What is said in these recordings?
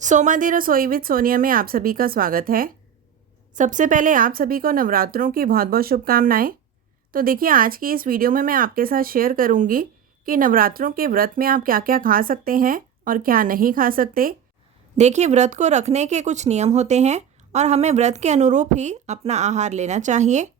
सोमादी रसोई विद सोनिया में आप सभी का स्वागत है। सबसे पहले आप सभी को नवरात्रों की बहुत बहुत शुभकामनाएं। तो देखिए, आज की इस वीडियो में मैं आपके साथ शेयर करूंगी कि नवरात्रों के व्रत में आप क्या क्या खा सकते हैं और क्या नहीं खा सकते। देखिए, व्रत को रखने के कुछ नियम होते हैं और हमें व्रत के अनुरूप ही अपना आहार लेना चाहिए।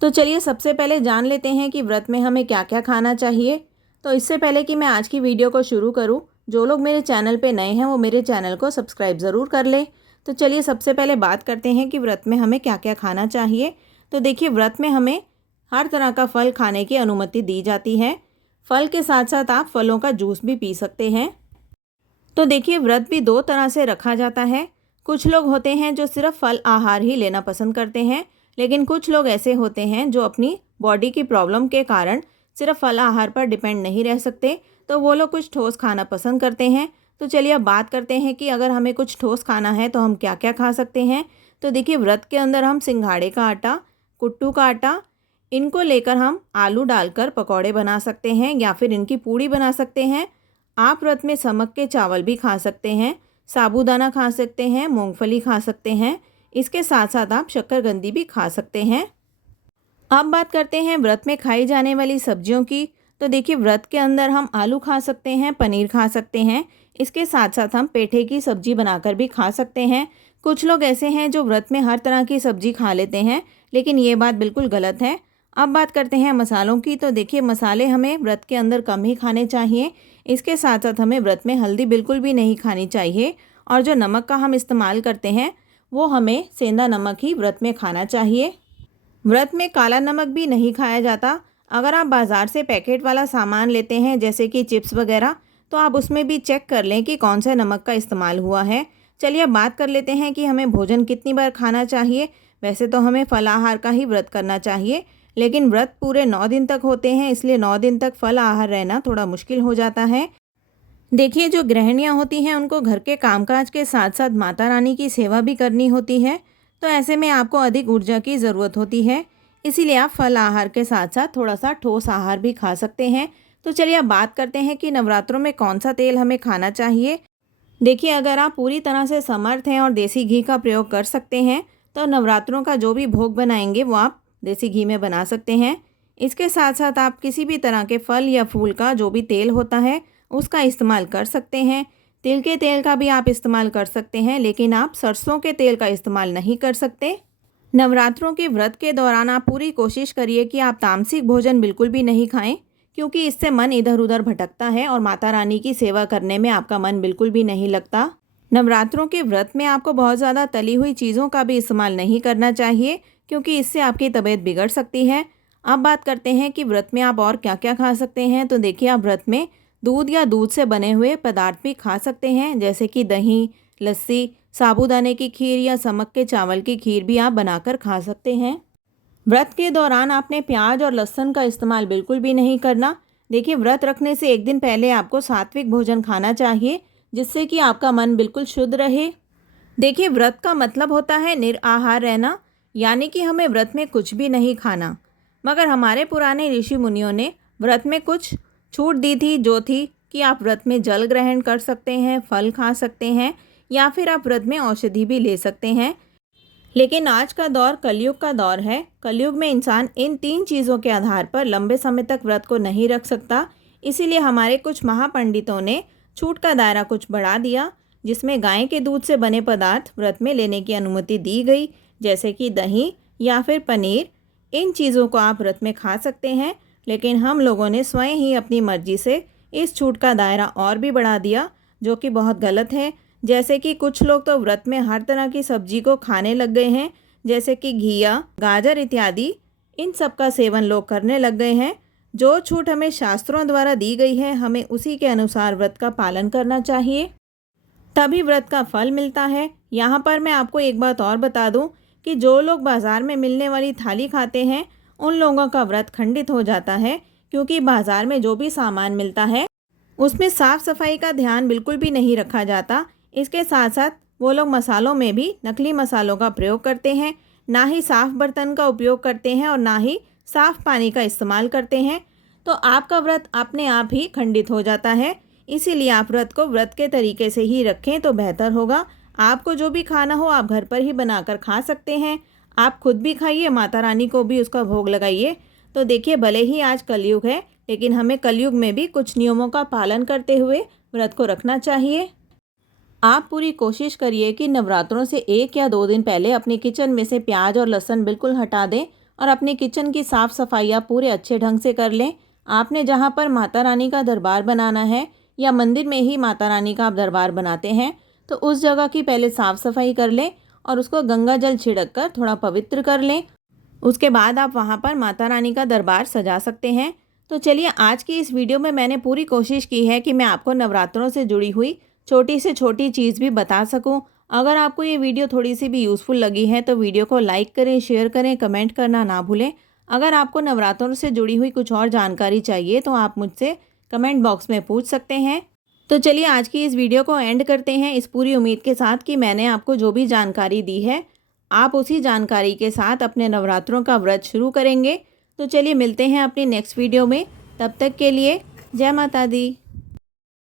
तो चलिए सबसे पहले जान लेते हैं कि व्रत में हमें क्या क्या खाना चाहिए। तो इससे पहले कि मैं आज की वीडियो को शुरू करूं, जो लोग मेरे चैनल पे नए हैं वो मेरे चैनल को सब्सक्राइब ज़रूर कर लें। तो चलिए सबसे पहले बात करते हैं कि व्रत में हमें क्या क्या खाना चाहिए। तो देखिए, व्रत में हमें हर तरह का फल खाने की अनुमति दी जाती है। फल के साथ साथ आप फलों का जूस भी पी सकते हैं। तो देखिए, व्रत भी दो तरह से रखा जाता है। कुछ लोग होते हैं जो सिर्फ फल आहार ही लेना पसंद करते हैं, लेकिन कुछ लोग ऐसे होते हैं जो अपनी बॉडी की प्रॉब्लम के कारण सिर्फ फल आहार पर डिपेंड नहीं रह सकते, तो वो लोग कुछ ठोस खाना पसंद करते हैं। तो चलिए अब बात करते हैं कि अगर हमें कुछ ठोस खाना है तो हम क्या क्या खा सकते हैं। तो देखिए, व्रत के अंदर हम सिंघाड़े का आटा, कुट्टू का आटा, इनको लेकर हम आलू डालकर पकौड़े बना सकते हैं या फिर इनकी पूड़ी बना सकते हैं। आप व्रत में समक के चावल भी खा सकते हैं, साबूदाना खा सकते हैं, मूंगफली खा सकते हैं। इसके साथ साथ आप शक्करकंदी भी खा सकते हैं। अब बात करते हैं व्रत में खाई जाने वाली सब्जियों की। तो देखिए, व्रत के अंदर हम आलू खा सकते हैं, पनीर खा सकते हैं। इसके साथ साथ हम पेठे की सब्जी बनाकर भी खा सकते हैं। कुछ लोग ऐसे हैं जो व्रत में हर तरह की सब्जी खा लेते हैं, लेकिन ये बात बिल्कुल गलत है। अब बात करते हैं मसालों की। तो देखिए, मसाले हमें व्रत के अंदर कम ही खाने चाहिए। इसके साथ साथ हमें व्रत में हल्दी बिल्कुल भी नहीं खानी चाहिए, और जो नमक का हम इस्तेमाल करते हैं वो हमें सेंधा नमक ही व्रत में खाना चाहिए। व्रत में काला नमक भी नहीं खाया जाता। अगर आप बाज़ार से पैकेट वाला सामान लेते हैं जैसे कि चिप्स वगैरह, तो आप उसमें भी चेक कर लें कि कौन सा नमक का इस्तेमाल हुआ है। चलिए अब बात कर लेते हैं कि हमें भोजन कितनी बार खाना चाहिए। वैसे तो हमें फल आहार का ही व्रत करना चाहिए, लेकिन व्रत पूरे 9 दिन तक होते हैं, इसलिए 9 दिन तक फल आहार रहना थोड़ा मुश्किल हो जाता है। देखिए, जो गृहिणियाँ होती हैं उनको घर के कामकाज के साथ साथ माता रानी की सेवा भी करनी होती है, तो ऐसे में आपको अधिक ऊर्जा की ज़रूरत होती है। इसीलिए आप फल आहार के साथ साथ थोड़ा सा ठोस आहार भी खा सकते हैं। तो चलिए अब बात करते हैं कि नवरात्रों में कौन सा तेल हमें खाना चाहिए। देखिए, अगर आप पूरी तरह से समर्थ हैं और देसी घी का प्रयोग कर सकते हैं, तो नवरात्रों का जो भी भोग बनाएंगे वो आप देसी घी में बना सकते हैं। इसके साथ साथ आप किसी भी तरह के फल या फूल का जो भी तेल होता है उसका इस्तेमाल कर सकते हैं। तिल के तेल का भी आप इस्तेमाल कर सकते हैं, लेकिन आप सरसों के तेल का इस्तेमाल नहीं कर सकते। नवरात्रों के व्रत के दौरान आप पूरी कोशिश करिए कि आप तामसिक भोजन बिल्कुल भी नहीं खाएं, क्योंकि इससे मन इधर उधर भटकता है और माता रानी की सेवा करने में आपका मन बिल्कुल भी नहीं लगता। नवरात्रों के व्रत में आपको बहुत ज़्यादा तली हुई चीज़ों का भी इस्तेमाल नहीं करना चाहिए, क्योंकि इससे आपकी तबीयत बिगड़ सकती है। अब बात करते हैं कि व्रत में आप और क्या क्या खा सकते हैं। तो देखिए, आप व्रत में दूध या दूध से बने हुए पदार्थ भी खा सकते हैं, जैसे कि दही, लस्सी, साबूदाने की खीर या समक के चावल की खीर भी आप बनाकर खा सकते हैं। व्रत के दौरान आपने प्याज और लहसुन का इस्तेमाल बिल्कुल भी नहीं करना। देखिए, व्रत रखने से एक दिन पहले आपको सात्विक भोजन खाना चाहिए, जिससे कि आपका मन बिल्कुल शुद्ध रहे। देखिए, व्रत का मतलब होता है निराहार रहना, यानी कि हमें व्रत में कुछ भी नहीं खाना। मगर हमारे पुराने ऋषि मुनियों ने व्रत में कुछ छूट दी थी, जो थी कि आप व्रत में जल ग्रहण कर सकते हैं, फल खा सकते हैं, या फिर आप व्रत में औषधि भी ले सकते हैं। लेकिन आज का दौर कलयुग का दौर है। कलयुग में इंसान इन 3 चीज़ों के आधार पर लंबे समय तक व्रत को नहीं रख सकता। इसीलिए हमारे कुछ महापंडितों ने छूट का दायरा कुछ बढ़ा दिया, जिसमें गाय के दूध से बने पदार्थ व्रत में लेने की अनुमति दी गई, जैसे कि दही या फिर पनीर। इन चीज़ों को आप व्रत में खा सकते हैं, लेकिन हम लोगों ने स्वयं ही अपनी मर्जी से इस छूट का दायरा और भी बढ़ा दिया, जो कि बहुत गलत है। जैसे कि कुछ लोग तो व्रत में हर तरह की सब्जी को खाने लग गए हैं, जैसे कि घिया, गाजर इत्यादि। इन सब का सेवन लोग करने लग गए हैं। जो छूट हमें शास्त्रों द्वारा दी गई है, हमें उसी के अनुसार व्रत का पालन करना चाहिए, तभी व्रत का फल मिलता है। यहाँ पर मैं आपको एक बात और बता दूँ कि जो लोग बाज़ार में मिलने वाली थाली खाते हैं, उन लोगों का व्रत खंडित हो जाता है, क्योंकि बाज़ार में जो भी सामान मिलता है उसमें साफ़ सफाई का ध्यान बिल्कुल भी नहीं रखा जाता। इसके साथ साथ वो लोग मसालों में भी नकली मसालों का प्रयोग करते हैं, ना ही साफ़ बर्तन का उपयोग करते हैं और ना ही साफ़ पानी का इस्तेमाल करते हैं तो आपका व्रत अपने आप ही खंडित हो जाता है। इसीलिए आप व्रत को व्रत के तरीके से ही रखें तो बेहतर होगा। आपको जो भी खाना हो आप घर पर ही बनाकर खा सकते हैं। आप खुद भी खाइए, माता रानी को भी उसका भोग लगाइए। तो देखिए, भले ही आज कलयुग है लेकिन हमें कलयुग में भी कुछ नियमों का पालन करते हुए व्रत को रखना चाहिए। आप पूरी कोशिश करिए कि नवरात्रों से 1 या 2 दिन पहले अपने किचन में से प्याज और लहसुन बिल्कुल हटा दें और अपने किचन की साफ़ सफाई आप पूरे अच्छे ढंग से कर लें। आपने जहाँ पर माता रानी का दरबार बनाना है या मंदिर में ही माता रानी का आप दरबार बनाते हैं तो उस जगह की पहले साफ़ सफाई कर लें और उसको गंगा जल छिड़क कर थोड़ा पवित्र कर लें। उसके बाद आप वहाँ पर माता रानी का दरबार सजा सकते हैं। तो चलिए, आज की इस वीडियो में मैंने पूरी कोशिश की है कि मैं आपको नवरात्रों से जुड़ी हुई छोटी से छोटी चीज़ भी बता सकूं। अगर आपको ये वीडियो थोड़ी सी भी यूज़फुल लगी है तो वीडियो को लाइक करें, शेयर करें, कमेंट करना ना भूलें। अगर आपको नवरात्रों से जुड़ी हुई कुछ और जानकारी चाहिए तो आप मुझसे कमेंट बॉक्स में पूछ सकते हैं। तो चलिए, आज की इस वीडियो को एंड करते हैं इस पूरी उम्मीद के साथ कि मैंने आपको जो भी जानकारी दी है आप उसी जानकारी के साथ अपने नवरात्रों का व्रत शुरू करेंगे। तो चलिए, मिलते हैं अपनी नेक्स्ट वीडियो में। तब तक के लिए जय माता दी।